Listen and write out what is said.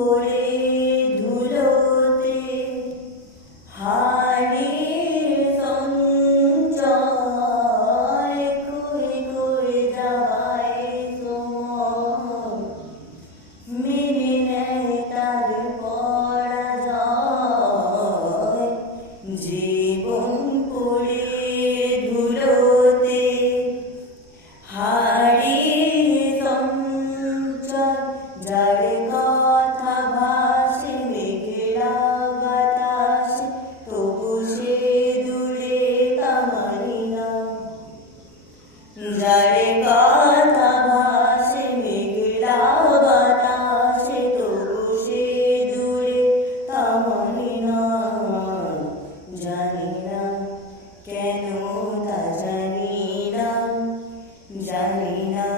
পড়ে ধুলোতে হারিয়ে সঞ্চয় কই কই যায় সময় মেনে নেয় তার পরাজয় জীবন পড়ে ধুলোতে হারিয়ে সঞ্চয় যার কথা ভাসে মেঘলা বাতাসে তবু সে দূরে কামাই না যার কথা ভাসে মেঘলা বাতাসে তবু সে দূরে কামাই না জানি না কেন তা জানি না